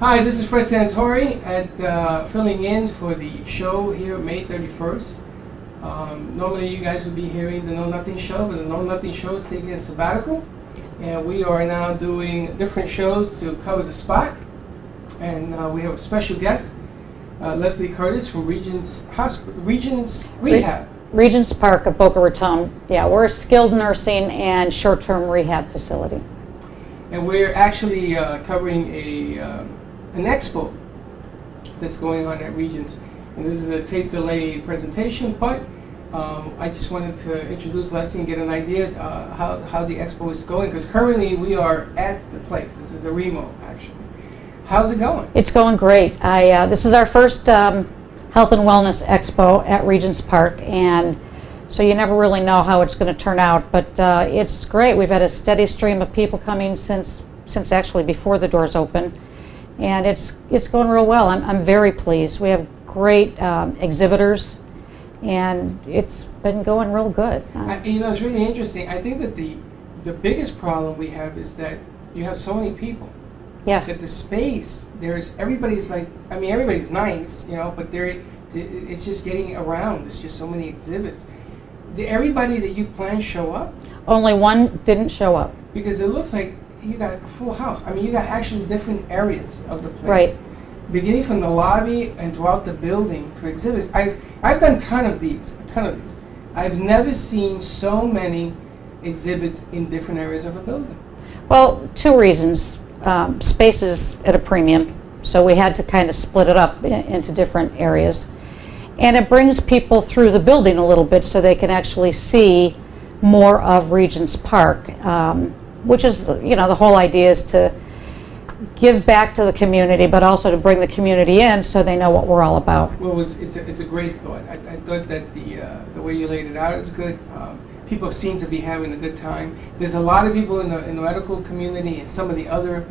Hi, this is Fred Santori filling in for the show here May 31st. Normally you guys would be hearing the Know Nothing Show, but the Know Nothing Show is taking a sabbatical. And we are now doing different shows to cover the spot. And we have a special guest, Leslie Curtis from Regents Rehab. Regents Park of Boca Raton. Yeah, we're a skilled nursing and short-term rehab facility. And we're actually covering an expo that's going on at Regents. And this is a tape delay presentation, but I just wanted to introduce Leslie and get an idea how the expo is going, because currently we are at the place. This is a remote, actually. How's it going? It's going great. This is our first Health and Wellness Expo at Regents Park, and so you never really know how it's going to turn out, but it's great. We've had a steady stream of people coming since actually before the doors open, and it's going real well. I'm very pleased. We have great exhibitors, and it's been going real good. You know, it's really interesting. I think that the biggest problem we have is that you have so many people. Yeah. That the space, everybody's like, I mean, everybody's nice, you know, but it's just getting around. There's just so many exhibits. Did everybody that you planned show up? Only one didn't show up. Because it looks like you got a full house. I mean, you got actually different areas of the place. Right. Beginning from the lobby and throughout the building for exhibits. I've done a ton of these. I've never seen so many exhibits in different areas of a building. Well, two reasons. Space is at a premium, so we had to kind of split it up into different areas. And it brings people through the building a little bit so they can actually see more of Regents Park, which is, you know, the whole idea is to give back to the community, but also to bring the community in so they know what we're all about. Well, it's a great thought. I thought that the way you laid it out is good. People seem to be having a good time. There's a lot of people in the medical community and some of the other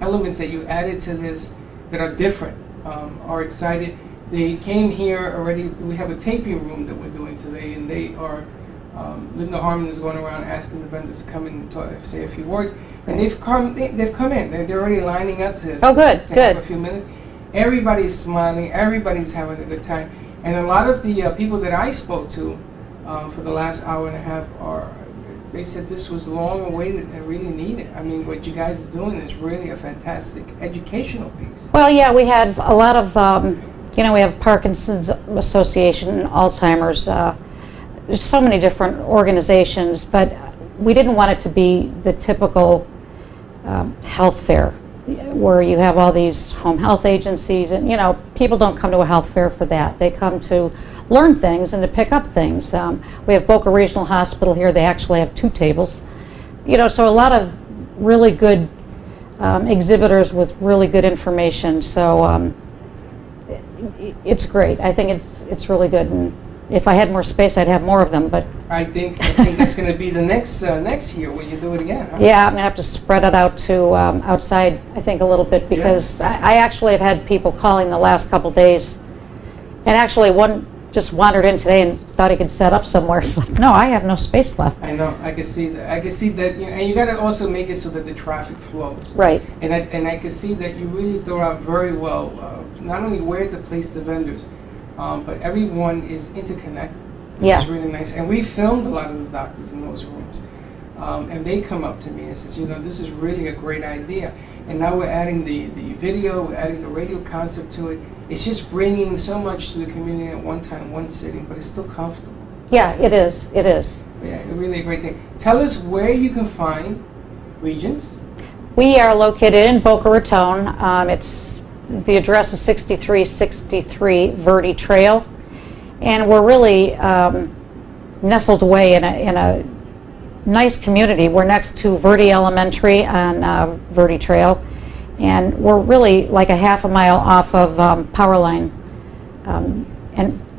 elements that you added to this that are different, are excited. They came here already. We have a taping room that we're doing today, and they are, Linda Harmon is going around asking the vendors to come in and talk, say a few words. And they've come in. They're already lining up to have a few minutes. Everybody's smiling. Everybody's having a good time. And a lot of the people that I spoke to for the last hour and a half they said this was long awaited and really needed. I mean, what you guys are doing is really a fantastic educational piece. Well, yeah, we have a lot of, you know, we have Parkinson's Association, Alzheimer's, there's so many different organizations, but we didn't want it to be the typical health fair where you have all these home health agencies, and, you know, people don't come to a health fair for that. They come to learn things and to pick up things. We have Boca Regional Hospital here. They actually have 2 tables. You know, so a lot of really good exhibitors with really good information. So it's great. I think it's really good. And if I had more space, I'd have more of them. But I think that's going to be the next year when you do it again. Huh? Yeah, I'm going to have to spread it out to outside, I think, a little bit, because I actually have had people calling the last couple days, and actually one just wandered in today and thought he could set up somewhere. It's like, no, I have no space left. I know. I can see that. I can see that. You know, and you got to also make it so that the traffic flows. Right. And I can see that you really throw out very well. Not only where to place the vendors, but everyone is interconnected. Which is really nice. And we filmed a lot of the doctors in those rooms, and they come up to me and says, you know, this is really a great idea. And now we're adding the video, we're adding the radio concept to it. It's just bringing so much to the community at one time, one sitting, but it's still comfortable. Yeah, it is. It is. Yeah, really a great thing. Tell us where you can find Regents. We are located in Boca Raton. The address is 6363 Verde Trail, and we're really nestled away in a nice community. We're next to Verde Elementary on Verde Trail, and we're really like a half a mile off of Powerline. And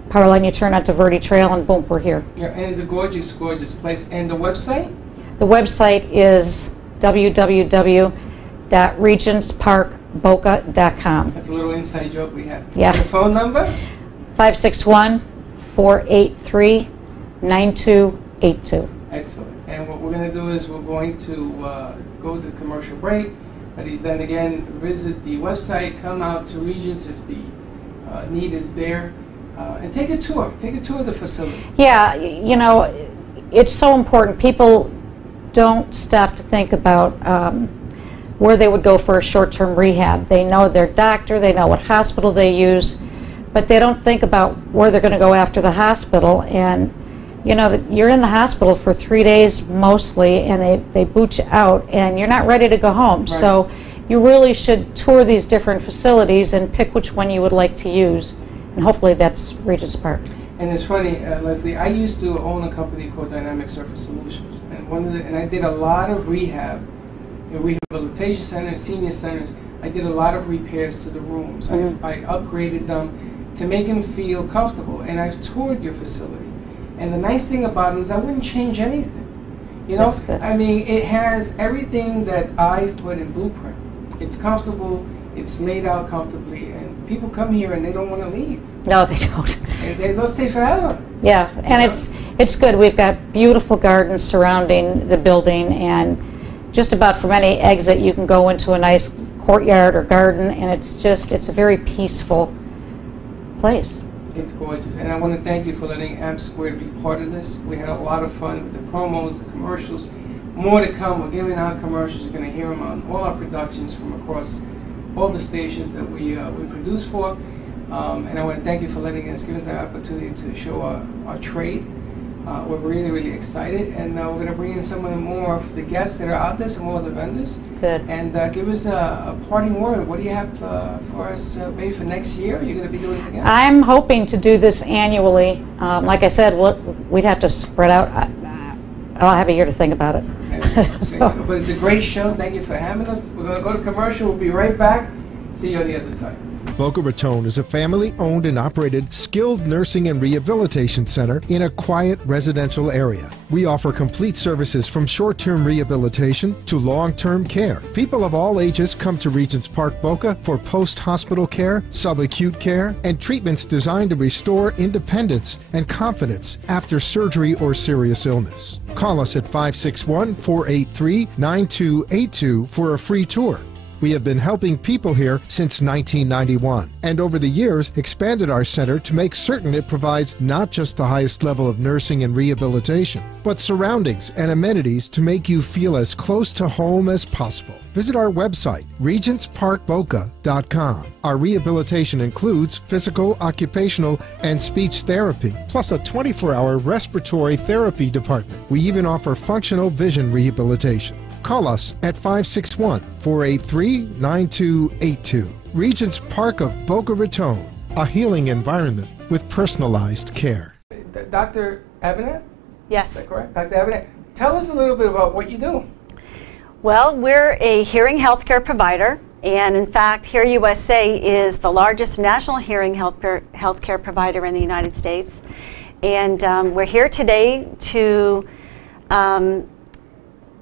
Powerline, you turn onto Verde Trail, and boom, we're here. Yeah, and it's a gorgeous, gorgeous place. And the website? The website is www.regentsparkboca.com. That's a little inside joke we have. Yeah. The phone number? 561-483-9282. Excellent. And what we're going to do is we're going to go to commercial break. But then again, visit the website, come out to Regents if the need is there, and take a tour. Take a tour of the facility. Yeah, you know, it's so important. People don't stop to think about where they would go for a short-term rehab. They know their doctor, they know what hospital they use, but they don't think about where they're going to go after the hospital. And you know, you're in the hospital for 3 days mostly, and they boot you out, and you're not ready to go home. Right. So you really should tour these different facilities and pick which one you would like to use, and hopefully that's Regents Park. And it's funny, Leslie, I used to own a company called Dynamic Surface Solutions, and I did a lot of rehab, rehabilitation centers, senior centers. I did a lot of repairs to the rooms. Mm-hmm. I upgraded them to make them feel comfortable, and I've toured your facility. And the nice thing about it is I wouldn't change anything. You know, That's good. I mean, it has everything that I put in Blueprint. It's comfortable, it's laid out comfortably, and people come here and they don't want to leave. No, they don't. And they'll stay forever. Yeah, and it's good. We've got beautiful gardens surrounding the building, and just about from any exit you can go into a nice courtyard or garden, and it's a very peaceful place. It's gorgeous, and I want to thank you for letting AMP Squared be part of this. We had a lot of fun with the promos, the commercials. More to come. We're giving out commercials. You're going to hear them on all our productions from across all the stations that we produce for. And I want to thank you for letting us, give us an opportunity to show our trade. We're really, really excited, and we're going to bring in some more of the guests that are out there, some more of the vendors. Good. And give us a parting word. What do you have for us maybe for next year? Are you going to be doing it again? I'm hoping to do this annually. Like I said, we'd have to spread out. I'll have a year to think about it. Okay. But it's a great show. Thank you for having us. We're going to go to commercial. We'll be right back. See you on the other side. Boca Raton is a family-owned and operated skilled nursing and rehabilitation center in a quiet residential area. We offer complete services from short-term rehabilitation to long-term care. People of all ages come to Regents Park Boca for post-hospital care, subacute care, and treatments designed to restore independence and confidence after surgery or serious illness. Call us at 561-483-9282 for a free tour. We have been helping people here since 1991, and over the years expanded our center to make certain it provides not just the highest level of nursing and rehabilitation, but surroundings and amenities to make you feel as close to home as possible. Visit our website, regentsparkboca.com. Our rehabilitation includes physical, occupational, and speech therapy, plus a 24-hour respiratory therapy department. We even offer functional vision rehabilitation. Call us at 561-483-9282. Regents Park of Boca Raton, a healing environment with personalized care. Dr. Abinet? Yes. Is that correct? Dr. Abinet, tell us a little bit about what you do. Well, we're a hearing healthcare provider, and in fact, Hear USA is the largest national hearing healthcare provider in the United States. And we're here today to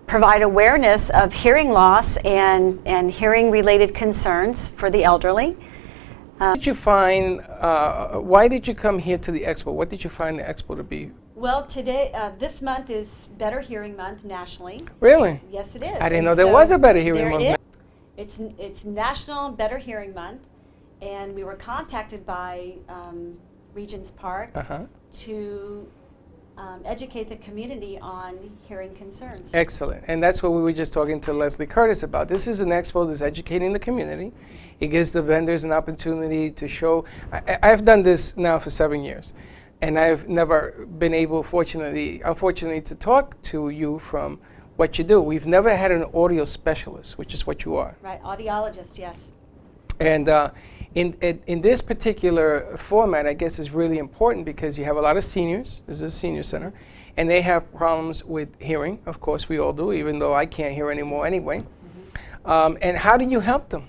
provide awareness of hearing loss and hearing-related concerns for the elderly. What did you find, why did you come here to the expo? What did you find the expo to be? Well, today, this month is Better Hearing Month nationally. Really? Yes, it is. I didn't know there was a Better Hearing Month. It's National Better Hearing Month, and we were contacted by Regents Park to educate the community on hearing concerns. Excellent. And that's what we were just talking to Leslie Curtis about. This is an expo that's educating the community. It gives the vendors an opportunity to show. I've done this now for 7 years, and I've never been able, unfortunately, to talk to you from what you do. We've never had an audio specialist, which is what you are. Right, audiologist, yes. And in this particular format, I guess is really important because you have a lot of seniors. This is a senior center, and they have problems with hearing. Of course, we all do, even though I can't hear anymore anyway. And how do you help them?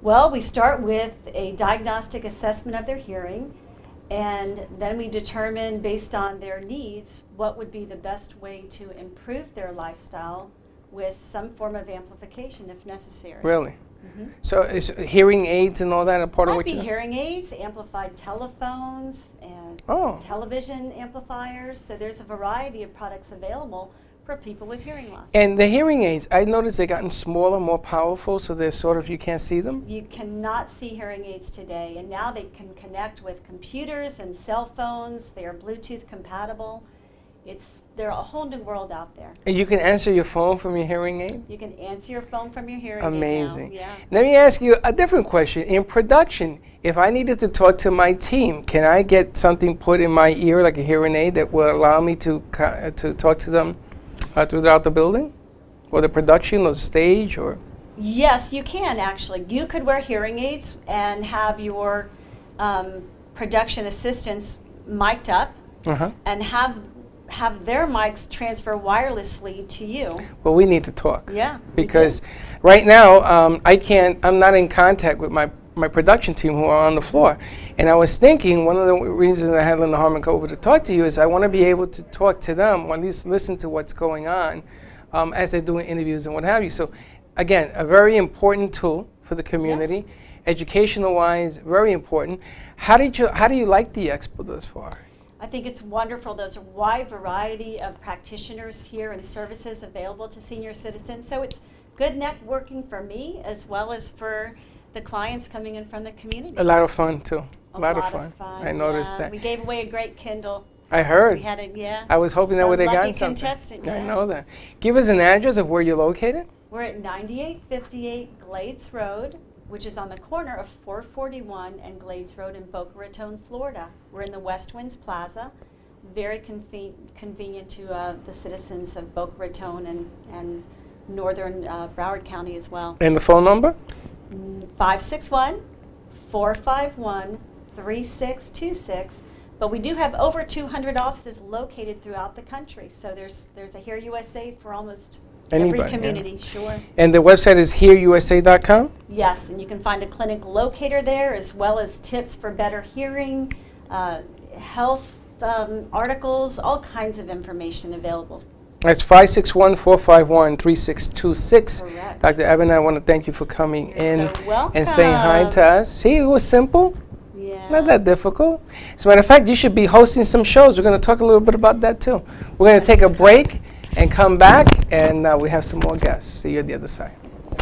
Well, we start with a diagnostic assessment of their hearing, and then we determine, based on their needs, what would be the best way to improve their lifestyle with some form of amplification if necessary. Really? So is hearing aids and all that a part of what you do? Hearing aids, amplified telephones, and television amplifiers. So there's a variety of products available for people with hearing loss. And the hearing aids, I noticed they've gotten smaller, more powerful, so they're sort of, you can't see them? You cannot see hearing aids today, and now they can connect with computers and cell phones. They are Bluetooth compatible. They're a whole new world out there. And you can answer your phone from your hearing aid? You can answer your phone from your hearing Amazing. aid now. Yeah. Let me ask you a different question. In production, if I needed to talk to my team, can I get something put in my ear, like a hearing aid, that will allow me to talk to them throughout the building? Or the production, or the stage, or? Yes, you can actually. You could wear hearing aids and have your production assistants mic'd up and have their mics transfer wirelessly to you. Well, we need to talk. Yeah. Because right now, I'm not in contact with my production team who are on the floor. And I was thinking, one of the reasons I had Linda Harmon come over to talk to you is I want to be able to talk to them, or at least listen to what's going on as they're doing interviews and what have you. So again, a very important tool for the community. Yes. Educational-wise, very important. How do you like the expo thus far? I think it's wonderful. There's a wide variety of practitioners here and services available to senior citizens. So it's good networking for me as well as for the clients coming in from the community. A lot of fun too. A lot of fun. I noticed that. We gave away a great Kindle. I heard. We had I was hoping that would have gotten lucky something. contestant, I yeah. know that. Give us an address of where you're located. We're at 9858 Glades Road, which is on the corner of 441 and Glades Road in Boca Raton, Florida. We're in the West Winds Plaza, very convenient to the citizens of Boca Raton and northern Broward County as well. And the phone number? 561-451-3626. But we do have over 200 offices located throughout the country. So there's a Here USA for almost Anybody, every community, sure. And the website is hereusa.com? Yes, and you can find a clinic locator there as well as tips for better hearing, health articles, all kinds of information available. That's 561-451-3626. Correct. Dr. Eben, I want to thank you for coming in so welcome. and saying hi to us. See, it was simple. Yeah. Not that difficult. As a matter of fact, you should be hosting some shows. We're going to talk a little bit about that too. We're going to take a break and come back, and we have some more guests. See you on the other side.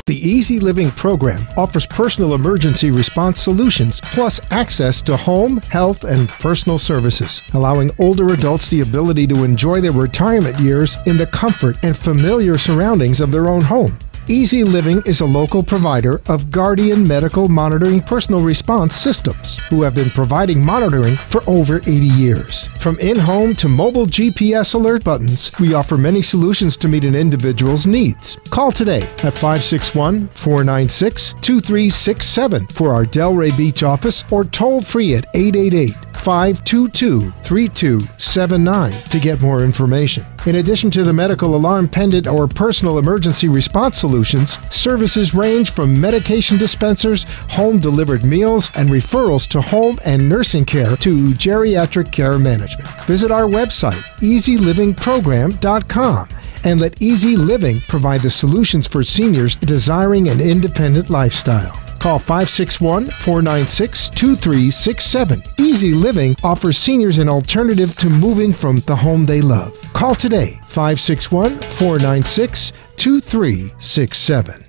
The Easy Living program offers personal emergency response solutions, plus access to home, health, and personal services, allowing older adults the ability to enjoy their retirement years in the comfort and familiar surroundings of their own home. Easy Living is a local provider of Guardian Medical Monitoring Personal Response Systems, who have been providing monitoring for over 80 years. From in-home to mobile GPS alert buttons, we offer many solutions to meet an individual's needs. Call today at 561-496-2367 for our Delray Beach office, or toll free at 888-522-3279 to get more information. In addition to the medical alarm pendant or personal emergency response solutions, services range from medication dispensers, home-delivered meals, and referrals to home and nursing care to geriatric care management. Visit our website, easylivingprogram.com, and let Easy Living provide the solutions for seniors desiring an independent lifestyle. Call 561-496-2367. Easy Living offers seniors an alternative to moving from the home they love. Call today, 561-496-2367.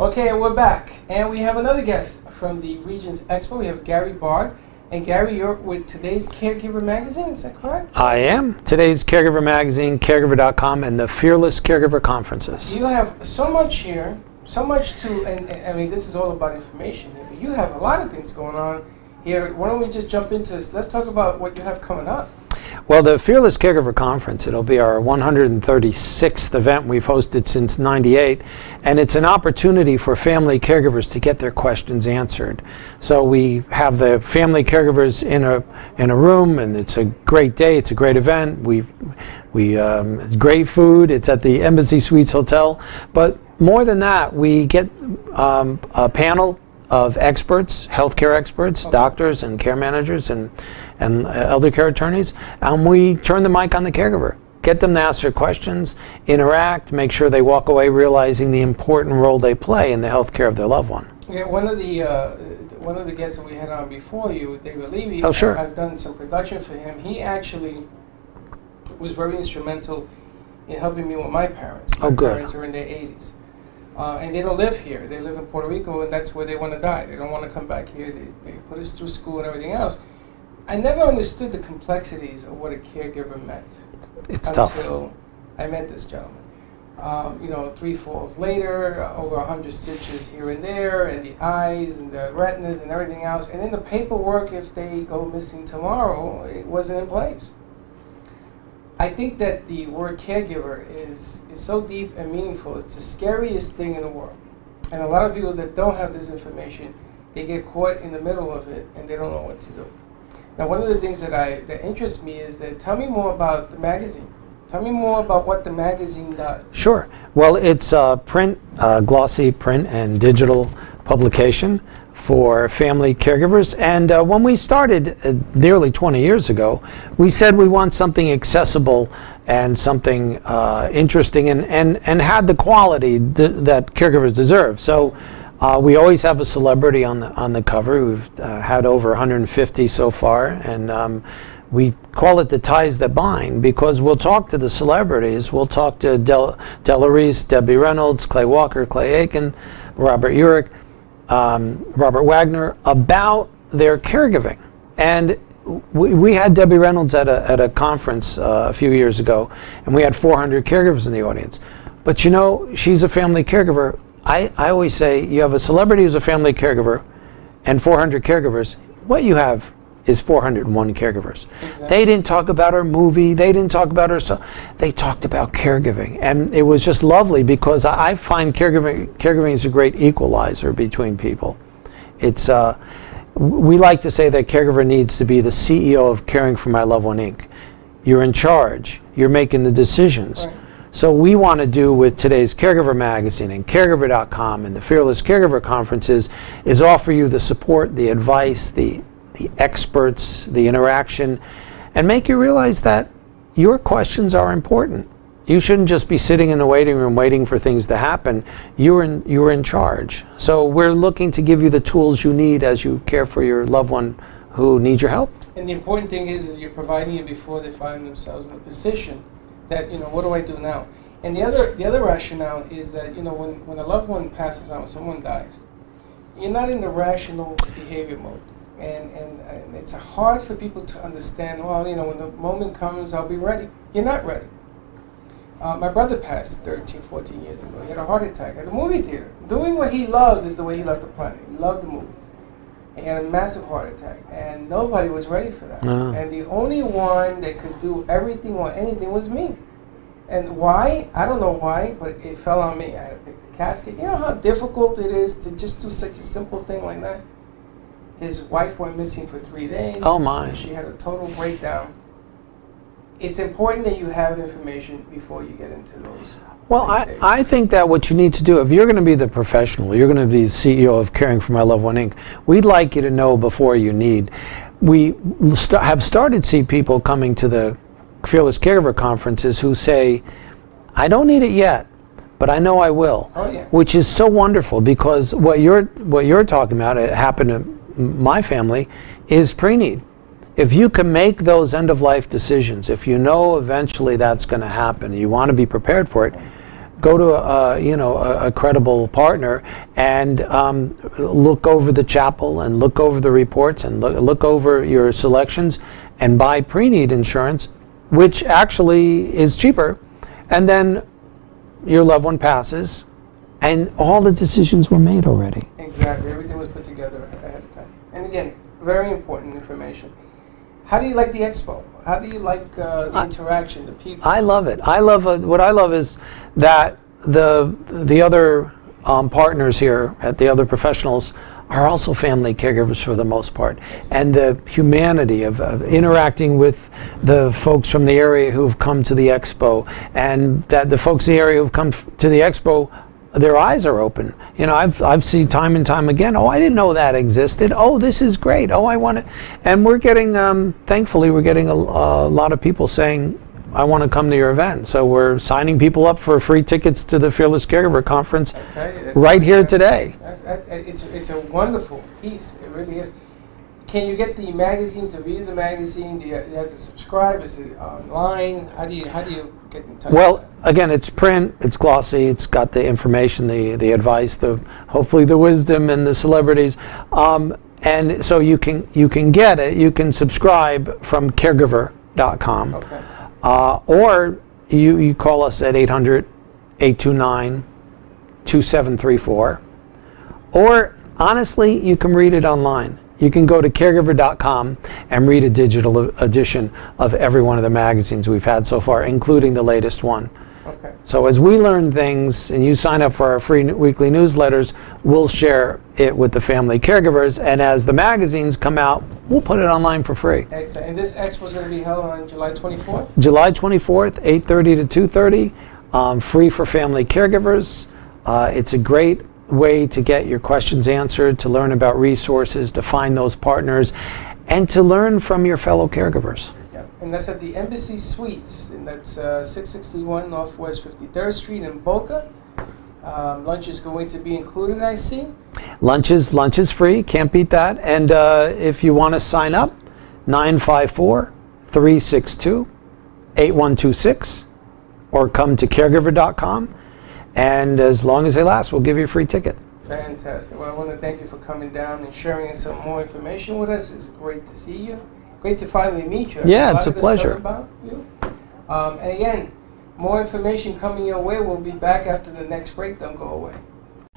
Okay, and we're back. And we have another guest from the Regions Expo. We have Gary Bard. And Gary, you're with today's Caregiver magazine, is that correct? I am. Today's Caregiver magazine, caregiver.com, and the Fearless Caregiver conferences. You have so much here, so much to, and I mean, this is all about information here, but you have a lot of things going on here. Why don't we just jump into this? Let's talk about what you have coming up. Well, the Fearless Caregiver Conference, it'll be our 136th event we've hosted since '98, and it's an opportunity for family caregivers to get their questions answered. So we have the family caregivers in a room, and it's a great day, it's a great event. It's great food, it's at the Embassy Suites Hotel, but more than that, we get a panel of experts, healthcare experts, doctors and care managers and elder care attorneys, and we turn the mic on the caregiver. Get them to ask their questions, interact, make sure they walk away realizing the important role they play in the health care of their loved one. Yeah, one of the guests that we had on before you, David Levy, oh, sure. I've done some production for him. He actually was very instrumental in helping me with my parents. My parents are in their 80s. And they don't live here. They live in Puerto Rico, and that's where they want to die. They don't want to come back here. They put us through school and everything else. I never understood the complexities of what a caregiver meant. It's until tough. I met this gentleman. You know, 3 falls later, over 100 stitches here and there, and the eyes and the retinas and everything else. And then the paperwork, if they go missing tomorrow, it wasn't in place. I think that the word caregiver is so deep and meaningful. It's the scariest thing in the world. And a lot of people that don't have this information, they get caught in the middle of it and they don't know what to do. Now, one of the things that interests me is that tell me more about the magazine. Tell me more about what the magazine does. Sure. Well, it's print, glossy print and digital publication for family caregivers. And when we started nearly 20 years ago, we said we want something accessible and something interesting and had the quality that caregivers deserve. So we always have a celebrity on the cover. We've had over 150 so far, and we call it the ties that bind because we'll talk to the celebrities. We'll talk to Della Reese, Debbie Reynolds, Clay Walker, Clay Aiken, Robert Urich, Robert Wagner about their caregiving. And we had Debbie Reynolds at a conference a few years ago, and we had 400 caregivers in the audience. But you know, she's a family caregiver. I always say you have a celebrity who's a family caregiver and 400 caregivers. What you have is 401 caregivers. Exactly. They didn't talk about her movie. They didn't talk about her. So they talked about caregiving, and it was just lovely because I find caregiving is a great equalizer between people. It's we like to say that caregiver needs to be the CEO of Caring for My Loved One Inc. You're in charge. You're making the decisions. Right. So we want to do with today's Caregiver Magazine and Caregiver.com and the Fearless Caregiver Conferences is offer you the support, the advice, the experts, the interaction, and make you realize that your questions are important. You shouldn't just be sitting in the waiting room waiting for things to happen. You're in charge. So we're looking to give you the tools you need as you care for your loved one who needs your help. And the important thing is that you're providing it before they find themselves in a position that, you know, what do I do now? And the other rationale is that, you know, when a loved one passes on, when someone dies, you're not in the rational behavior mode. And it's hard for people to understand, well, you know, when the moment comes, I'll be ready. You're not ready. My brother passed 13, 14 years ago. He had a heart attack at the movie theater. Doing what he loved is the way he loved the planet. He loved the movies. He had a massive heart attack, and nobody was ready for that. And the only one that could do everything or anything was me. And why? I don't know why, but it fell on me. I had to pick the casket. You know how difficult it is to just do such a simple thing like that? His wife went missing for 3 days. Oh my. She had a total breakdown. It's important that you have information before you get into those. Well, I think that what you need to do, if you're going to be the professional, you're going to be the CEO of Caring for My Loved One Inc., we'd like you to know before you need. We have started to see people coming to the Fearless Caregiver Conferences who say, I don't need it yet, but I know I will. Oh, yeah. Which is so wonderful because what you're talking about, it happened to my family, is pre-need. If you can make those end-of-life decisions, if you know eventually that's going to happen, you want to be prepared for it, go to a credible partner and look over the chapel and look over the reports and look over your selections and buy pre-need insurance, which actually is cheaper, and then your loved one passes and all the decisions were made already. Exactly, everything was put together ahead of time. And again, very important information. How do you like the expo? How do you like the interaction, the people? I love it. What I love is that the other partners here, at the other professionals, are also family caregivers for the most part. Yes. And the humanity of interacting with the folks from the area who've come to the expo, and that the folks in the area who've come to the expo, their eyes are open. You know, I've seen time and time again, oh, I didn't know that existed. Oh, this is great. Oh, I want to. And we're getting, thankfully, we're getting a lot of people saying, I want to come to your event. So we're signing people up for free tickets to the Fearless Caregiver Conference right here today. It's a wonderful piece. It really is. Can you get the magazine to read the magazine? Do you have to subscribe? Is it online? How do you get in touch Well, with again, it's print, it's glossy, it's got the information, the advice, hopefully the wisdom and the celebrities. And so you can get it, you can subscribe from caregiver.com. Okay. Or you call us at 800-829-2734. Or honestly, you can read it online. You can go to caregiver.com and read a digital edition of every one of the magazines we've had so far, including the latest one. Okay. So as we learn things and you sign up for our free weekly newsletters, we'll share it with the family caregivers. And as the magazines come out, we'll put it online for free. Excellent. And this expo is going to be held on July 24th? July 24th, 8:30 to 2:30, free for family caregivers. It's a great way to get your questions answered, to learn about resources, to find those partners, and to learn from your fellow caregivers. Yeah. And that's at the Embassy Suites, and that's 661 Northwest 53rd Street in Boca. Lunch is going to be included, I see. Lunch is free, can't beat that. And if you want to sign up, 954-362-8126, or come to caregiver.com. And as long as they last, we'll give you a free ticket. Fantastic. Well, I want to thank you for coming down and sharing some more information with us. It's great to see you. Great to finally meet you. Yeah, it's a lot of good stuff pleasure. About you. And again, more information coming your way. We'll be back after the next break. Don't go away.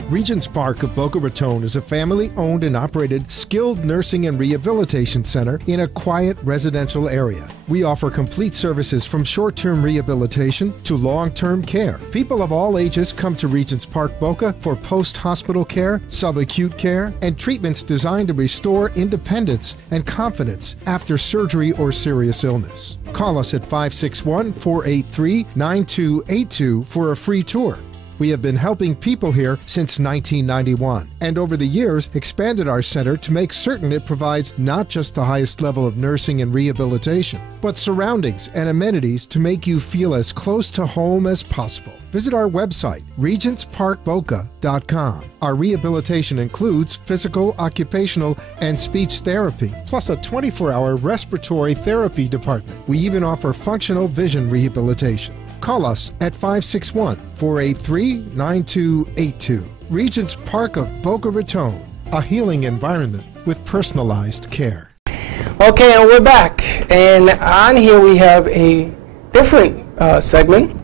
Regents Park of Boca Raton is a family-owned and operated skilled nursing and rehabilitation center in a quiet residential area. We offer complete services from short-term rehabilitation to long-term care. People of all ages come to Regents Park Boca for post-hospital care, subacute care, and treatments designed to restore independence and confidence after surgery or serious illness. Call us at 561-483-9282 for a free tour. We have been helping people here since 1991, and over the years expanded our center to make certain it provides not just the highest level of nursing and rehabilitation, but surroundings and amenities to make you feel as close to home as possible. Visit our website, regentsparkboca.com. Our rehabilitation includes physical, occupational, and speech therapy, plus a 24-hour respiratory therapy department. We even offer functional vision rehabilitation. Call us at 561-483-9282. Regents Park of Boca Raton, a healing environment with personalized care. Okay, and we're back. And on here we have a different segment.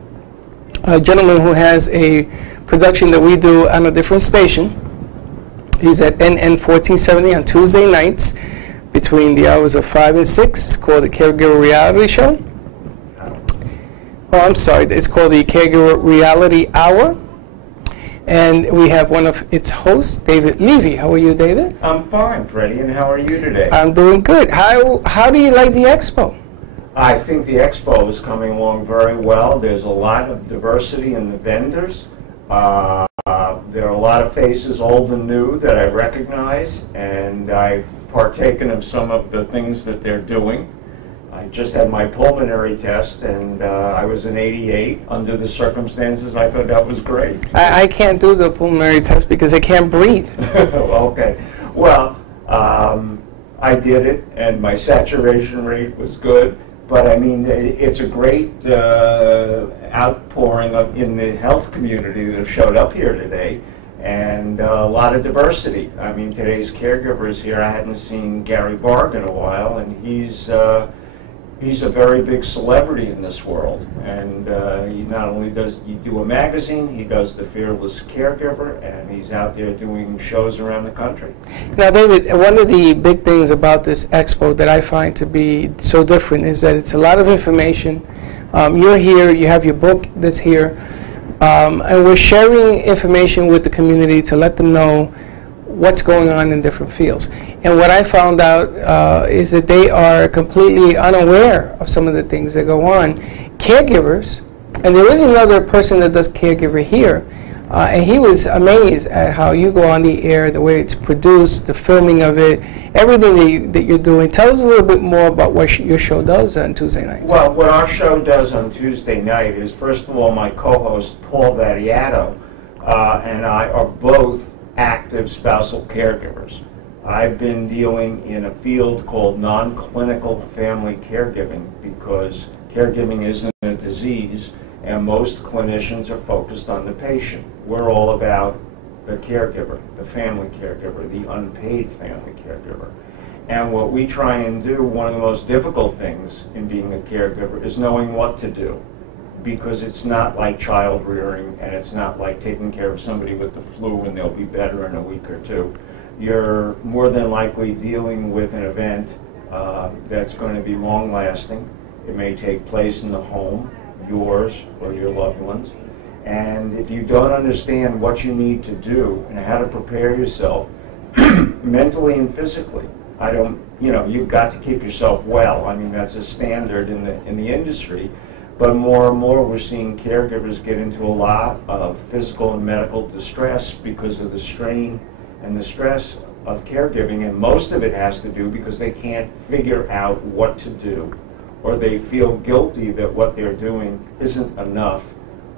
A gentleman who has a production that we do on a different station. He's at NN 1470 on Tuesday nights between the hours of 5 and 6. It's called the Caregiver Reality Show. Oh, I'm sorry. It's called the Caregiver Reality Hour. And we have one of its hosts, David Levy. How are you, David? I'm fine, Freddie, and how are you today? I'm doing good. How do you like the expo? I think the expo is coming along very well. There's a lot of diversity in the vendors. There are a lot of faces, old and new, that I recognize, and I've partaken of some of the things that they're doing. I just had my pulmonary test, and I was an 88. Under the circumstances, I thought that was great. I can't do the pulmonary test because I can't breathe. Okay. Well, I did it, and my saturation rate was good. But I mean, it's a great outpouring in the health community that have showed up here today, and a lot of diversity. I mean, today's caregivers here, I hadn't seen Gary Barg in a while, and he's a very big celebrity in this world. And he not only does he do a magazine, he does the Fearless Caregiver, and he's out there doing shows around the country. Now, David, one of the big things about this expo that I find to be so different is that it's a lot of information. You're here, you have your book that's here, and we're sharing information with the community to let them know what's going on in different fields. And what I found out is that they are completely unaware of some of the things that go on. Caregivers, and there is another person that does caregiver here, and he was amazed at how you go on the air, the way it's produced, the filming of it, everything that you're doing. Tell us a little bit more about what your show does on Tuesday nights. Well, what our show does on Tuesday night is, first of all, my co-host Paul Battiato and I are both active spousal caregivers. I've been dealing in a field called non-clinical family caregiving because Caregiving isn't a disease, and most clinicians are focused on the patient. We're all about the caregiver, the family caregiver, the unpaid family caregiver. And what we try and do, one of the most difficult things in being a caregiver is knowing what to do. Because it's not like child rearing, and it's not like taking care of somebody with the flu and they'll be better in a week or two. You're more than likely dealing with an event that's going to be long lasting. It may take place in the home, yours or your loved ones. And if you don't understand what you need to do and how to prepare yourself mentally and physically, you've got to keep yourself well. I mean, that's a standard in the industry. But more and more we're seeing caregivers get into a lot of physical and medical distress because of the strain and the stress of caregiving, and most of it has to do because they can't figure out what to do, or they feel guilty that what they're doing isn't enough,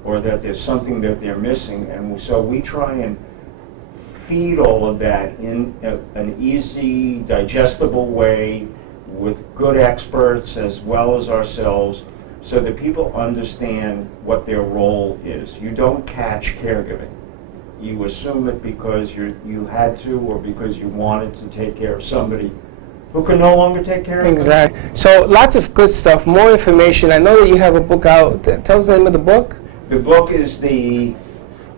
or that there's something that they're missing. And so we try and feed all of that in an easy, digestible way with good experts as well as ourselves, so that people understand what their role is. You don't catch caregiving. You assume it because you had to, or because you wanted to take care of somebody who can no longer take care of them. Exactly. So lots of good stuff, more information. I know that you have a book out. Tell us the name of the book. The book is the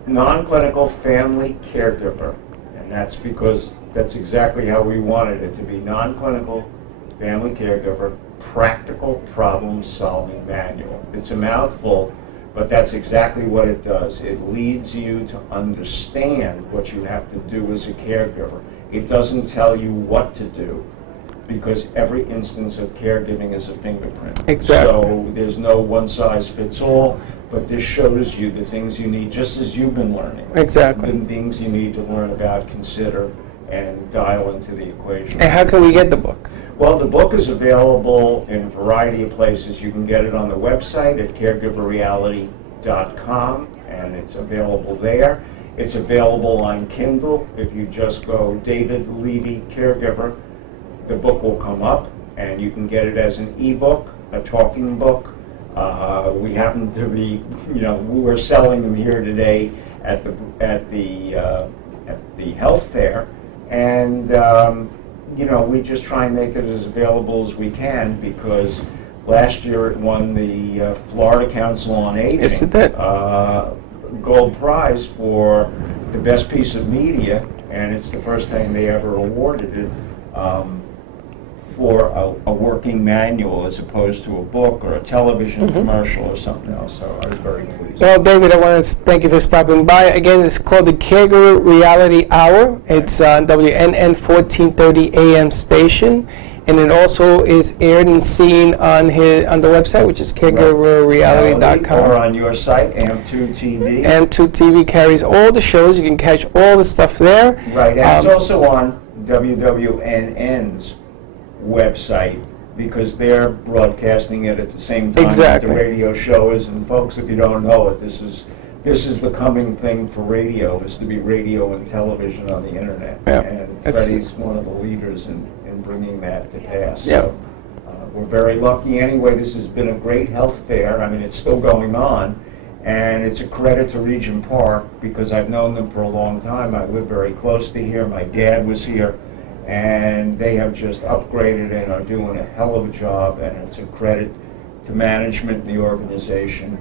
Non-Clinical Family Caregiver, and that's because that's exactly how we wanted it to be. Non-Clinical Family Caregiver, Practical Problem-Solving Manual. It's a mouthful, but that's exactly what it does. It leads you to understand what you have to do as a caregiver. It doesn't tell you what to do, because every instance of caregiving is a fingerprint. Exactly. So there's no one-size-fits-all, but this shows you the things you need, just as you've been learning. Exactly. The things you need to learn about, consider, and dial into the equation. And how can we get the book? Well, the book is available in a variety of places. You can get it on the website at caregiverreality.com, and it's available there. It's available on Kindle. If you just go David Levy Caregiver, the book will come up, and you can get it as an ebook, a talking book. We happen to be, we're selling them here today at the health fair, and we just try and make it as available as we can, because last year it won the Florida Council on Aging Yes, it did. Gold Prize for the best piece of media, and it's the first time they ever awarded it for a working manual as opposed to a book or a television commercial or something else. So I was very pleased. Well, David, I want to thank you for stopping by. Again, it's called the Caregiver Reality Hour. It's on WNN 1430 AM station, and it also is aired and seen on the website, which is caregiverreality.com. Or on your site, AMP2TV. AMP2TV carries all the shows. You can catch all the stuff there. Right, and it's also on WWNN's website, because they're broadcasting it at the same time Exactly. that the radio show is. And folks, if you don't know it, this is the coming thing for radio, is to be radio and television on the internet. Yeah. And That's- Freddie's one of the leaders in bringing that to pass. Yeah. So we're very lucky. Anyway, this has been a great health fair. I mean, it's still going on, and it's a credit to Regent Park, because I've known them for a long time. I live very close to here. My dad was here, and they have just upgraded and are doing a hell of a job, and it's a credit to management and the organization.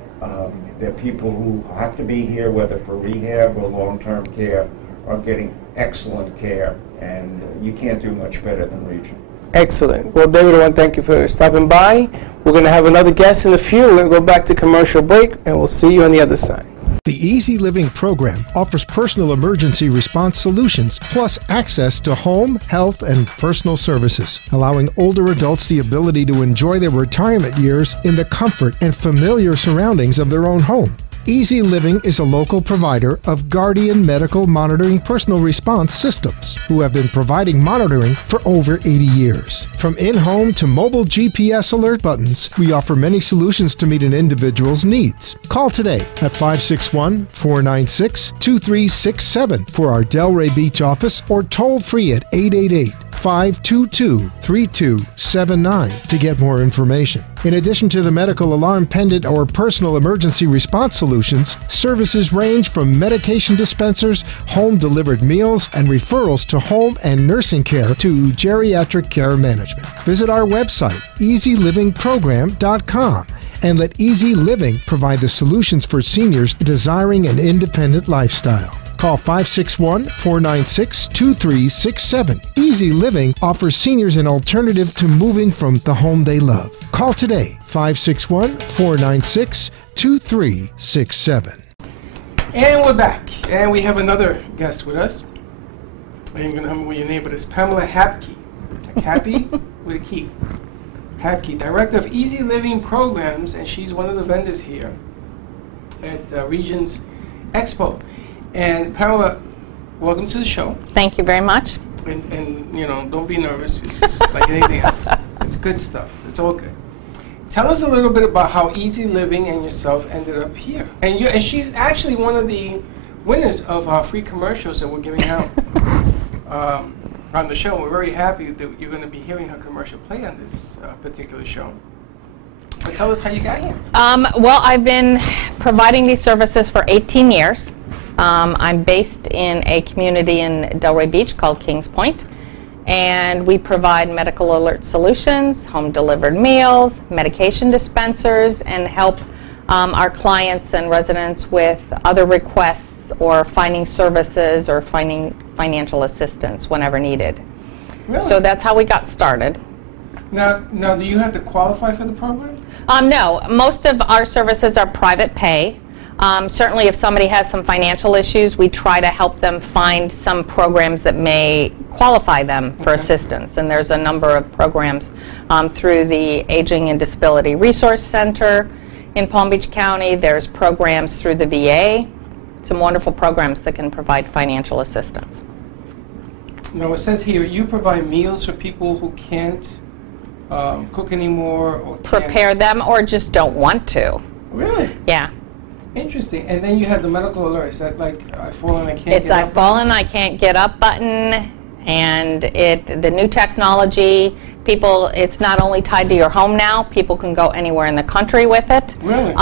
That people who have to be here, whether for rehab or long-term care, are getting excellent care, and you can't do much better than Regent. Excellent. Well, David, I want to thank you for stopping by. We're going to have another guest in a few. We're going to go back to commercial break, and we'll see you on the other side. The Easy Living program offers personal emergency response solutions, plus access to home, health, and personal services, allowing older adults the ability to enjoy their retirement years in the comfort and familiar surroundings of their own home. Easy Living is a local provider of Guardian Medical Monitoring Personal Response Systems, who have been providing monitoring for over 80 years. From in-home to mobile GPS alert buttons, we offer many solutions to meet an individual's needs. Call today at 561-496-2367 for our Delray Beach office, or toll free at 888 522-3279 to get more information. In addition to the medical alarm pendant or personal emergency response solutions, services range from medication dispensers, home-delivered meals, and referrals to home and nursing care to geriatric care management. Visit our website, easylivingprogram.com, and let Easy Living provide the solutions for seniors desiring an independent lifestyle. Call 561-496-2367. Easy Living offers seniors an alternative to moving from the home they love. Call today, 561-496-2367. And we're back, and we have another guest with us. I ain't gonna remember your name, but it's Pamela Hapke. Like happy with a key. Hapke, Director of Easy Living Programs, and she's one of the vendors here at Regions Expo. And Pamela, welcome to the show. Thank you very much. And you know, don't be nervous. It's just like anything else. It's good stuff. It's all good. Tell us a little bit about how Easy Living and yourself ended up here. And she's actually one of the winners of our free commercials that we're giving out on the show. We're very happy that you're going to be hearing her commercial play on this particular show. But tell us how you got here. Well, I've been providing these services for 18 years. I'm based in a community in Delray Beach called Kings Point, and we provide medical alert solutions, home delivered meals, medication dispensers, and help our clients and residents with other requests or finding services or finding financial assistance whenever needed. Really? So that's how we got started. Now, do you have to qualify for the program? No, most of our services are private pay. Certainly if somebody has some financial issues, we try to help them find some programs that may qualify them for assistance. And there's a number of programs through the Aging and Disability Resource Center in Palm Beach County. There's programs through the VA, some wonderful programs that can provide financial assistance. Now it says here you provide meals for people who can't cook anymore or Prepare them or just don't want to. Really? Yeah. Interesting. And then you have the medical alert. Is that like I fall and I can't It's get I up? fall and I can't get up button, and the new technology, it's not only tied to your home now, people can go anywhere in the country with it. Really?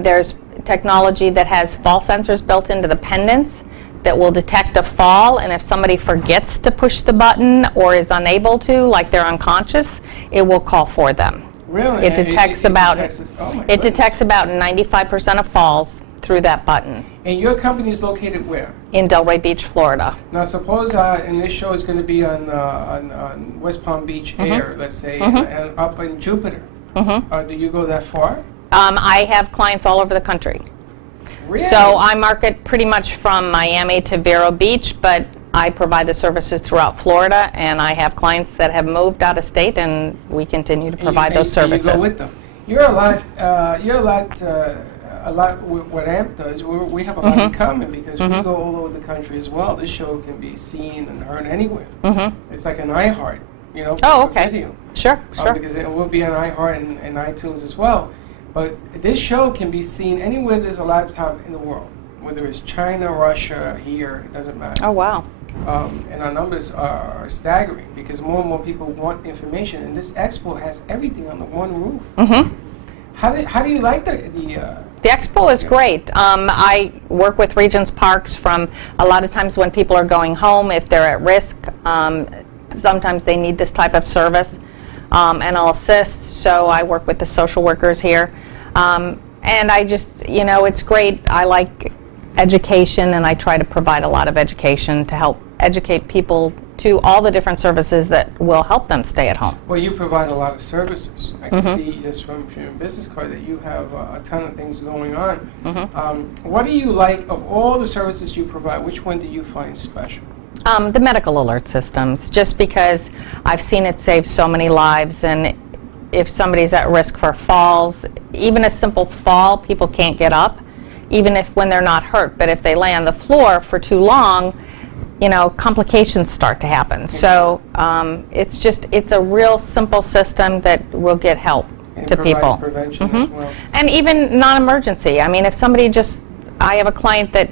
There's technology that has fall sensors built into the pendants that will detect a fall, and if somebody forgets to push the button or is unable to, like they're unconscious, it will call for them. Really? It detects about Oh my it detects about 95% of falls through that button. And your company is located where? In Delray Beach, Florida. Now suppose and this show is going to be on West Palm Beach Air, let's say, and up in Jupiter. Do you go that far? I have clients all over the country. Really? So I market pretty much from Miami to Vero Beach, but I provide the services throughout Florida, and I have clients that have moved out of state, and we continue to provide those services. And you go with them. You're a lot with what AMP does. We have a lot in common because we go all over the country as well. This show can be seen and heard anywhere. It's like an iHeart, you know, Oh, for okay. video. Sure. Because it will be on iHeart and iTunes as well. But this show can be seen anywhere there's a laptop in the world, whether it's China, Russia, here, it doesn't matter. Oh, wow. And our numbers are staggering because more and more people want information, and this expo has everything under one roof. How do you like the expo is great. I work with Regions Parks from a lot of times when people are going home, if they're at risk, sometimes they need this type of service, and I'll assist. So I work with the social workers here, and I just, it's great. I like education, and I try to provide a lot of education to help educate people to all the different services that will help them stay at home. Well, you provide a lot of services. I can see just from your business card that you have a ton of things going on. What do you like of all the services you provide? Which one do you find special? The medical alert systems, just because I've seen it save so many lives, and if somebody's at risk for falls, even a simple fall, people can't get up, even when they're not hurt, but if they lay on the floor for too long, complications start to happen. So it's a real simple system that will get help to people. Prevention as well. And even non-emergency. I mean, if somebody just I have a client that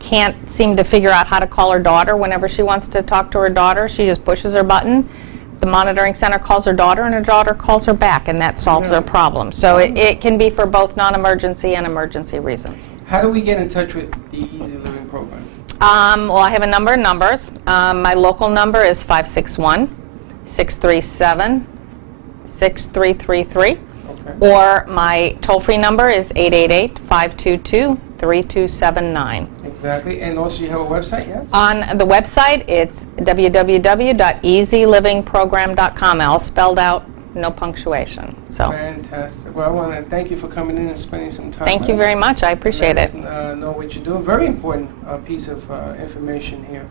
can't seem to figure out how to call her daughter whenever she wants to talk to her daughter. She just pushes her button. The monitoring center calls her daughter, and her daughter calls her back, and that solves her problem. So it can be for both non-emergency and emergency reasons. How do we get in touch with the Easy Living program? Well, I have a number of numbers. My local number is 561-637-6333. Or my toll-free number is 888-522-3279. Exactly. And also you have a website, yes? On the website, it's www.easylivingprogram.com. All spelled out, no punctuation. So. Fantastic. Well, I want to thank you for coming in and spending some time. Thank you very much. I appreciate it. Know what you're doing. Very important piece of information here.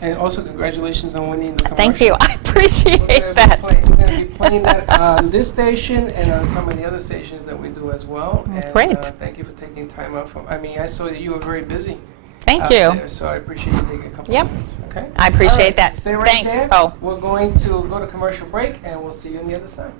And also, congratulations on winning the commercial. Thank you. I appreciate that. We're going to be playing that on this station and on some of the other stations that we do as well. And, great. Thank you for taking time out from. I mean, I saw that you were very busy. Thank you. There, so I appreciate you taking a couple of minutes. Okay. I appreciate that. Stay right Thanks. there. Oh. We're going to go to commercial break, and we'll see you on the other side.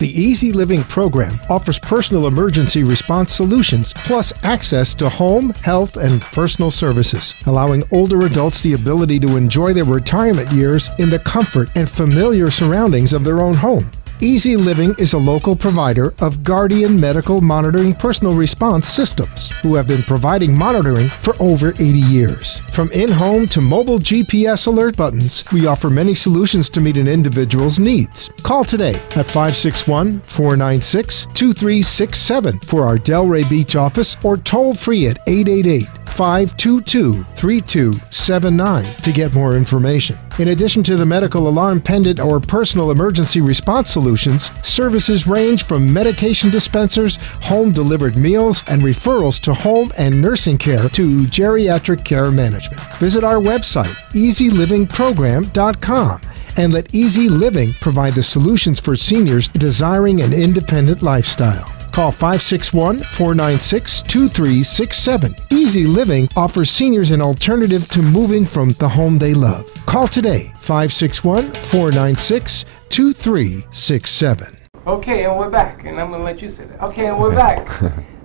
The Easy Living program offers personal emergency response solutions plus access to home, health, and personal services, allowing older adults the ability to enjoy their retirement years in the comfort and familiar surroundings of their own home. Easy Living is a local provider of Guardian Medical Monitoring Personal Response Systems, who have been providing monitoring for over 80 years. From in-home to mobile GPS alert buttons, we offer many solutions to meet an individual's needs. Call today at 561-496-2367 for our Delray Beach office or toll free at 888-522-3279 to get more information. In addition to the medical alarm pendant or personal emergency response solutions, services range from medication dispensers, home-delivered meals, and referrals to home and nursing care to geriatric care management. Visit our website, easylivingprogram.com, and let Easy Living provide the solutions for seniors desiring an independent lifestyle. Call 561-496-2367. Easy Living offers seniors an alternative to moving from the home they love. Call today, 561-496-2367. Okay, and we're back, and I'm going to let you say that. Okay, and we're back.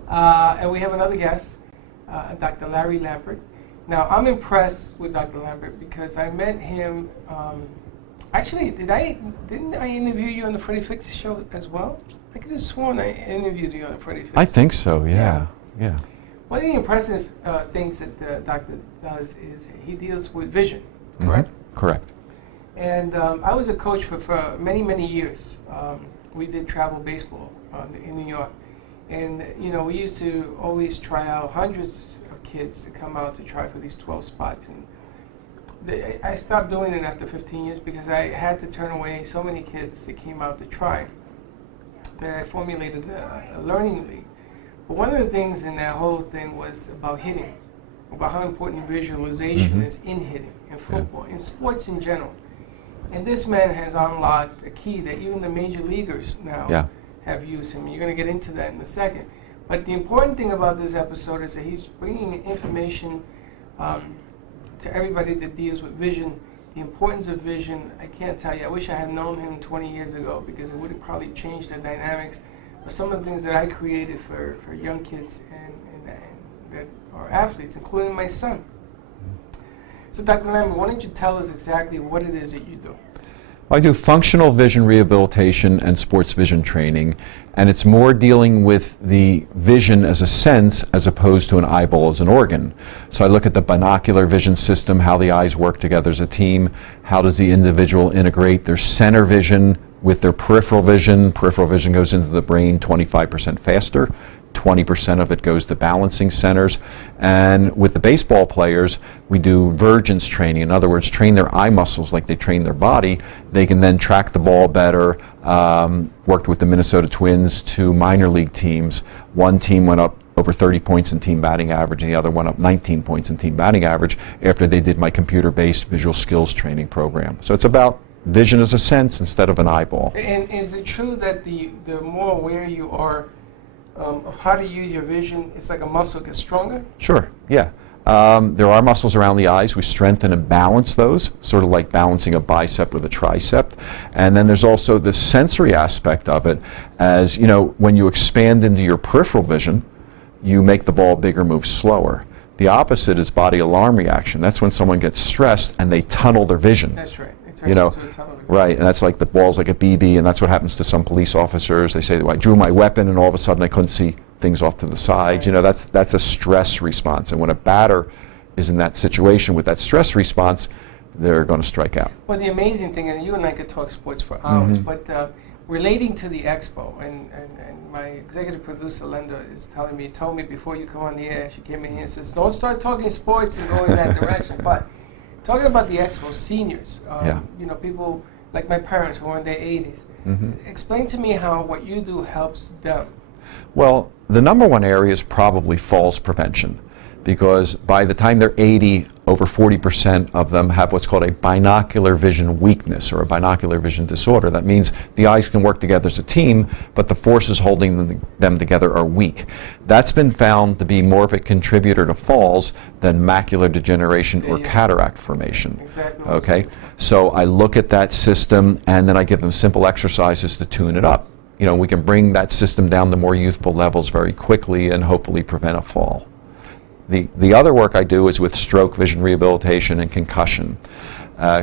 And we have another guest, Dr. Larry Lambert. Now, I'm impressed with Dr. Lambert because I met him, actually, didn't I interview you on the Freddie Fix show as well? I could have sworn I interviewed you on Freddie Fix. I think so, yeah. One of the impressive things that the doctor does is he deals with vision, correct? Correct. And I was a coach for many, many years. We did travel baseball in New York. And, you know, we used to always try out hundreds of kids to come out to try for these 12 spots. And I stopped doing it after 15 years because I had to turn away so many kids that came out to try that I formulated a learning league. But one of the things in that whole thing was about hitting, about how important visualization is in hitting, in football, in sports in general. And this man has unlocked a key that even the major leaguers now have used him. You're going to get into that in a second. But the important thing about this episode is that he's bringing information to everybody that deals with vision. The importance of vision, I can't tell you. I wish I had known him 20 years ago because it would have probably changed the dynamics of some of the things that I created for young kids and that are athletes, including my son. So Dr. Lambert, why don't you tell us exactly what it is that you do? I do functional vision rehabilitation and sports vision training, and it's more dealing with the vision as a sense as opposed to an eyeball as an organ. So I look at the binocular vision system, how the eyes work together as a team, how does the individual integrate their center vision with their peripheral vision. Peripheral vision goes into the brain 25% faster. 20% of it goes to balancing centers. And with the baseball players, we do vergence training. In other words, train their eye muscles like they train their body. They can then track the ball better. Worked with the Minnesota Twins, 2 minor league teams. One team went up over 30 points in team batting average, and the other went up 19 points in team batting average after they did my computer-based visual skills training program. So it's about vision as a sense instead of an eyeball. And is it true that the more aware you are of how to use your vision, it's like a muscle gets stronger? Sure, yeah. There are muscles around the eyes. We strengthen and balance those, sort of like balancing a bicep with a tricep. And then there's also the sensory aspect of it, as you know, when you expand into your peripheral vision, you make the ball bigger, move slower. The opposite is body alarm reaction. That's when someone gets stressed and they tunnel their vision. That's right. It turns into a tunnel vision. Right, and that's like the ball's like a BB, and that's what happens to some police officers. They say, well, I drew my weapon, and all of a sudden I couldn't see things off to the sides. You know, that's a stress response. And when a batter is in that situation with that stress response, they're going to strike out. Well, the amazing thing, and you and I could talk sports for hours, but relating to the expo, and my executive producer, Linda, told me before you come on the air, she came in here and says, don't start talking sports and go in that direction. But talking about the expo, seniors, you know, people like my parents who are in their 80s, explain to me how what you do helps them. Well, the number one area is probably falls prevention, because by the time they're 80, over 40% of them have what's called a binocular vision weakness or a binocular vision disorder. That means the eyes can work together as a team, but the forces holding them together are weak. That's been found to be more of a contributor to falls than macular degeneration or cataract formation. Exactly. Okay, so I look at that system and then I give them simple exercises to tune it up. You know, we can bring that system down to more youthful levels very quickly and hopefully prevent a fall. The other work I do is with stroke vision rehabilitation and concussion.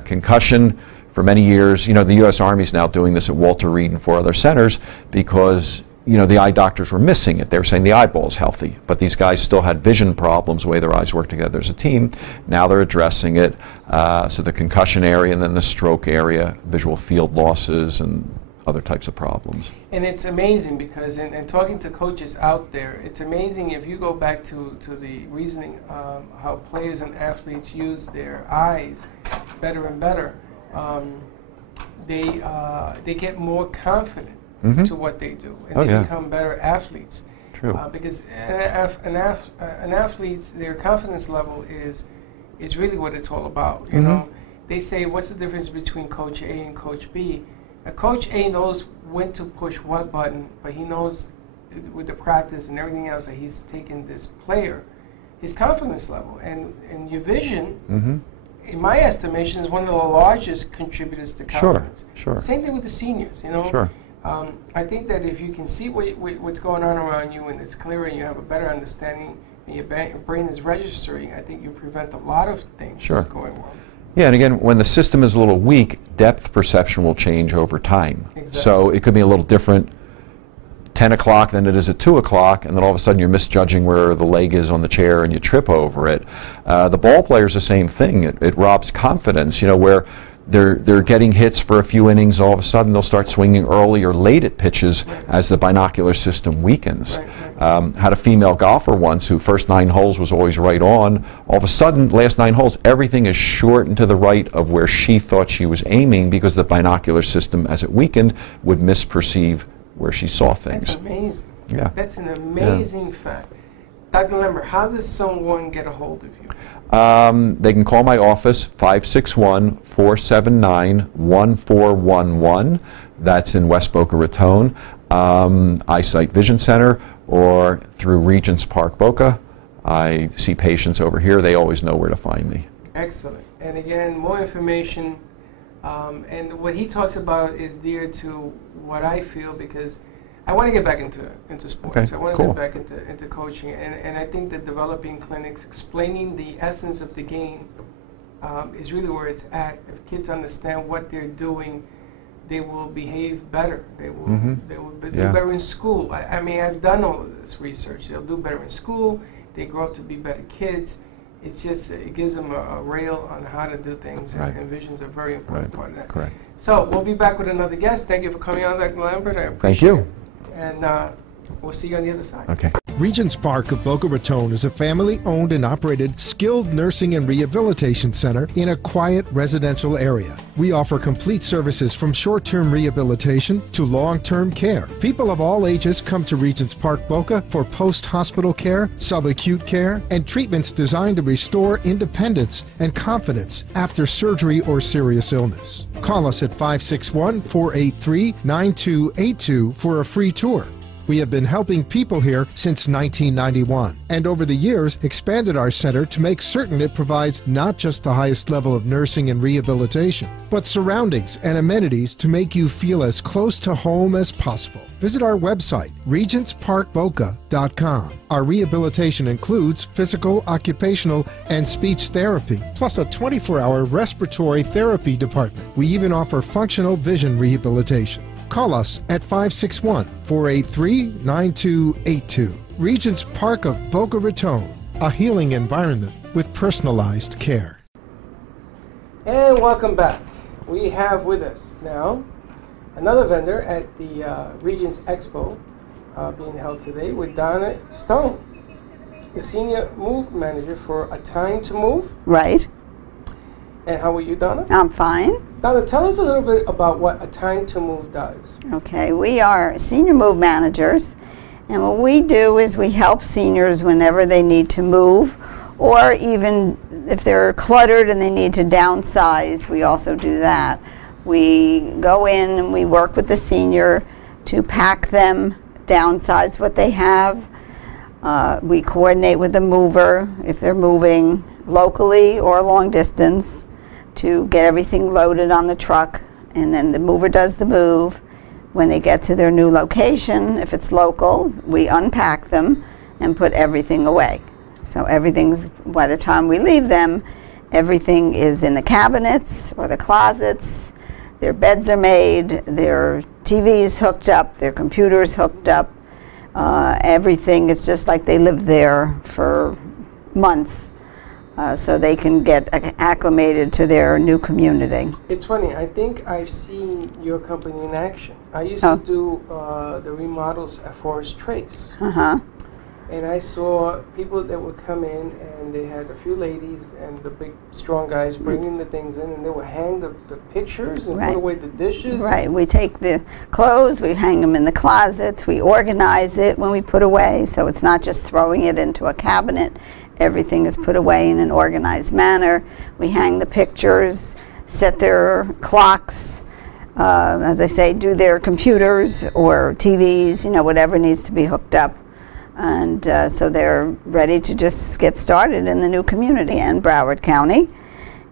Concussion, for many years, you know, the U.S. Army is now doing this at Walter Reed and 4 other centers because, you know, the eye doctors were missing it. They were saying the eyeball is healthy, but these guys still had vision problems, the way their eyes work together as a team. Now they're addressing it. So the concussion area and then the stroke area, visual field losses and other types of problems. And it's amazing because in talking to coaches out there, it's amazing if you go back to the reasoning how players and athletes use their eyes better and better. They get more confident to what they do, and they become better athletes. True. Because an athlete's, their confidence level is really what it's all about. You know, they say, what's the difference between Coach A and Coach B? Coach A knows when to push what button, but he knows with the practice and everything else that he's taken this player, his confidence level. And your vision, in my estimation, is one of the largest contributors to confidence. Sure. Same thing with the seniors, you know. Sure. I think that if you can see what's going on around you and it's clearer and you have a better understanding and your brain is registering, I think you prevent a lot of things going wrong. Yeah, and again, when the system is a little weak, depth perception will change over time. Exactly. So it could be a little different 10 o'clock than it is at 2 o'clock, and then all of a sudden you're misjudging where the leg is on the chair and you trip over it. The ball player's the same thing. It robs confidence, you know, where they're getting hits for a few innings, all of a sudden they'll start swinging early or late at pitches as the binocular system weakens. Had a female golfer once who first 9 holes was always right on. All of a sudden, last 9 holes, everything is short and to the right of where she thought she was aiming because the binocular system, as it weakened, would misperceive where she saw things. That's amazing. Yeah. That's an amazing fact. Dr. Lambert, how does someone get a hold of you? They can call my office, 561-479-1411. That's in West Boca Raton. Eyesight Vision Center, or through Regents Park Boca. I see patients over here. They always know where to find me. Excellent. And again, more information. And what he talks about is dear to what I feel, because I want to get back into sports. Okay, I want to cool. get back into coaching. And I think that developing clinics, explaining the essence of the game is really where it's at. If kids understand what they're doing, they will behave better. They will do better in school. I mean, I've done all of this research. They'll do better in school. They grow up to be better kids. It's just, it gives them a rail on how to do things, and vision's a very important part of that. Correct. So we'll be back with another guest. Thank you for coming on, Dr. Lambert. I appreciate Thank you. it. And we'll see you on the other side. Okay. Regents Park of Boca Raton is a family-owned and operated skilled nursing and rehabilitation center in a quiet residential area. We offer complete services from short-term rehabilitation to long-term care. People of all ages come to Regents Park Boca for post-hospital care, subacute care, and treatments designed to restore independence and confidence after surgery or serious illness. Call us at 561-483-9282 for a free tour. We have been helping people here since 1991, and over the years expanded our center to make certain it provides not just the highest level of nursing and rehabilitation, but surroundings and amenities to make you feel as close to home as possible. Visit our website, regentsparkboca.com. Our rehabilitation includes physical, occupational, and speech therapy, plus a 24-hour respiratory therapy department. We even offer functional vision rehabilitation. Call us at 561-483-9282. Regents Park of Boca Raton, a healing environment with personalized care. And welcome back. We have with us now another vendor at the Regents Expo being held today with Donna Stone, the Senior Move Manager for A Time to Move. Right. And how are you, Donna? I'm fine. Donna, tell us a little bit about what A Time to Move does. Okay, we are senior move managers, and what we do is we help seniors whenever they need to move, or even if they're cluttered and they need to downsize, we also do that. We go in and we work with the senior to pack them, downsize what they have. We coordinate with the mover if they're moving locally or long distance to get everything loaded on the truck, and then the mover does the move. When they get to their new location, if it's local, we unpack them and put everything away. So everything's, by the time we leave them, everything is in the cabinets or the closets. Their beds are made, their TV's hooked up, their computer's hooked up. Everything is just like they lived there for months. So they can get acclimated to their new community. It's funny, I think I've seen your company in action. I used to do the remodels at Forest Trace. And I saw people that would come in and they had a few ladies and the big strong guys bringing the things in, and they would hang the pictures and put away the dishes. Right, we take the clothes, we hang them in the closets, we organize it when we put away, so it's not just throwing it into a cabinet. Everything is put away in an organized manner. We hang the pictures, set their clocks, as I say, do their computers or TVs, you know, whatever needs to be hooked up. And so they're ready to just get started in the new community in Broward County.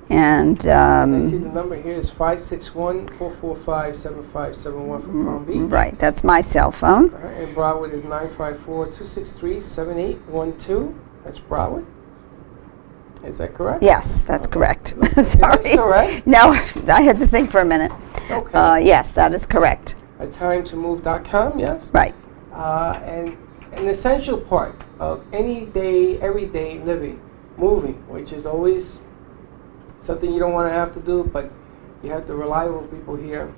And I see the number here is 561-445-7571 for Palm Beach. Right, that's my cell phone. And Broward is 954-263-7812. That's Broward. Is that correct? Yes, that's correct. Sorry. That's correct? No, I had to think for a minute. Okay. Yes, that is correct. ATimeToMove.com, yes? Right. And an essential part of any day, everyday living, moving, which is always something you don't want to have to do, but you have the reliable people here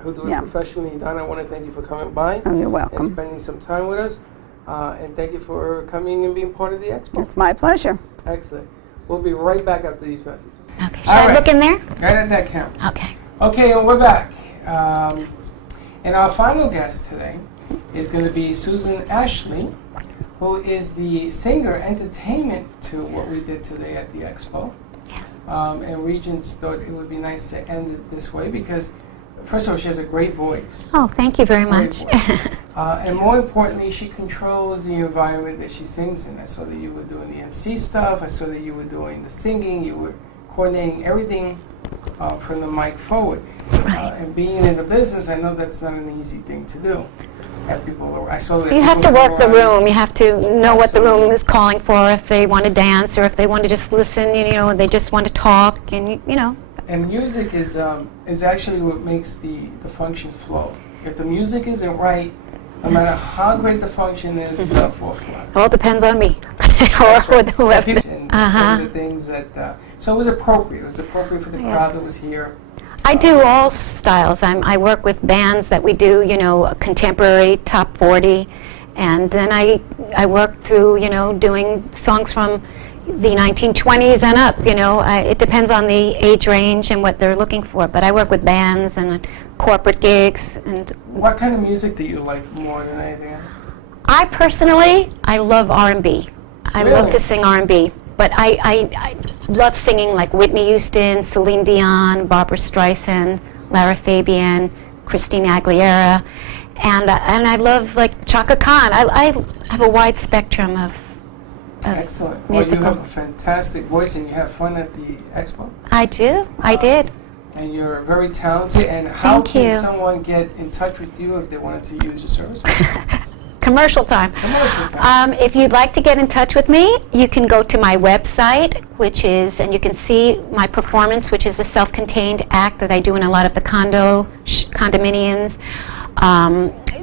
who do it professionally. Donna, I want to thank you for coming by. Oh, you're welcome. And spending some time with us. And thank you for coming and being part of the expo. It's my pleasure. Excellent. We'll be right back after these messages. Okay. Should I look in there? Right at that camera. Okay. Okay, and we're back. And our final guest today is going to be Susan Ashley, who is the singer entertainment to what we did today at the expo. And Regents thought it would be nice to end it this way because, first of all, she has a great voice. Oh, thank you very much. And more importantly, she controls the environment that she sings in. I saw that you were doing the MC stuff. I saw that you were doing the singing. You were coordinating everything from the mic forward. And being in the business, I know that's not an easy thing to do. I saw that you have to work the room. You have to know what the room is calling for, if they want to dance or if they want to just listen, you know, they just want to talk, and you know. And music is actually what makes the function flow. If the music isn't right, no matter how great the function is, it's going to fall flat. Well, it depends on me or whoever. And some of the things that, so it was appropriate. It was appropriate for the crowd that was here. I do all styles. I work with bands that we do, you know, contemporary, top 40, and then I work through, you know, doing songs from the 1920s and up, you know. It depends on the age range and what they're looking for, but I work with bands and corporate gigs. And what kind of music do you like more than anything else? I personally love R&B. I love to sing R&B. But I love singing like Whitney Houston, Celine Dion, Barbra Streisand, Lara Fabian, Christina Aguilera. And I love like Chaka Khan. I have a wide spectrum of Excellent. musical. Well, you have a fantastic voice, and you have fun at the expo. I do. I did. And you're very talented. And how Thank can you. someone get in touch with you if they wanted to use your services? Commercial time. Commercial time. If you'd like to get in touch with me, you can go to my website, which is, and you can see my performance, which is a self-contained act that I do in a lot of the condominiums.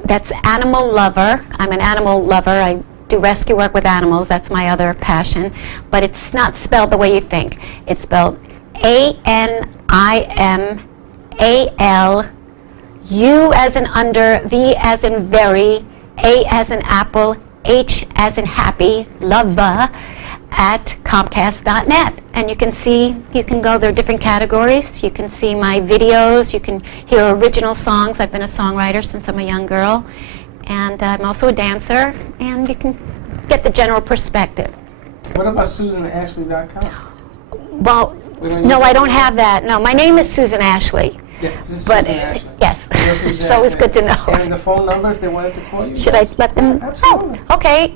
That's Animal Lover. I'm an animal lover. I do rescue work with animals. That's my other passion. But it's not spelled the way you think. It's spelled A-N-I-M-A-L, U as in under, V as in very, A as in apple, H as in happy, lover, at Comcast.net. And you can see, you can go, there are different categories. You can see my videos, you can hear original songs. I've been a songwriter since I'm a young girl. And I'm also a dancer, and you can get the general perspective. What about SusanAshley.com? Well, no, I don't have that. No, my name is Susan Ashley. Yes, this is But Susan Ashley. yes, You're Susan it's always Ashley. good to know. And the phone number if they wanted to call you? Should Yes. I let them? Absolutely. Oh, okay.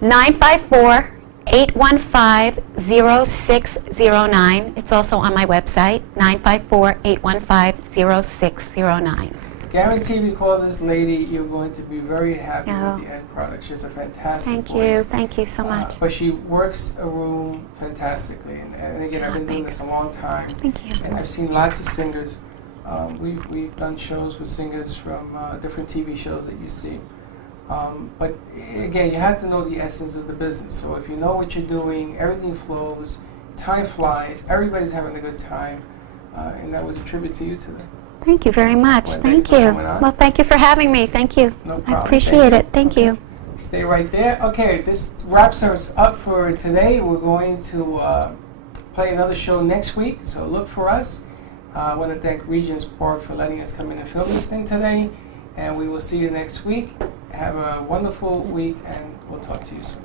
954-815-0609. It's also on my website, 954-815-0609. Guarantee we call this lady, you're going to be very happy Oh. with the end product. She has a fantastic Thank voice. you. Thank you so much. But she works a room fantastically. And again, I've been doing thanks. this a long time. Thank you. And I've seen lots of singers. We've done shows with singers from different TV shows that you see. But again, you have to know the essence of the business. So if you know what you're doing, everything flows, time flies, everybody's having a good time. And that was a tribute to you today. Thank you very much. Well, Thank thank you for you. coming on. Well, thank you for having me. Thank you. No I problem. appreciate it. Thank Okay. you. Stay right there. Okay, this wraps us up for today. We're going to play another show next week, so look for us. I want to thank Regents Park for letting us come in and film this thing today, and we will see you next week. Have a wonderful week, and we'll talk to you soon.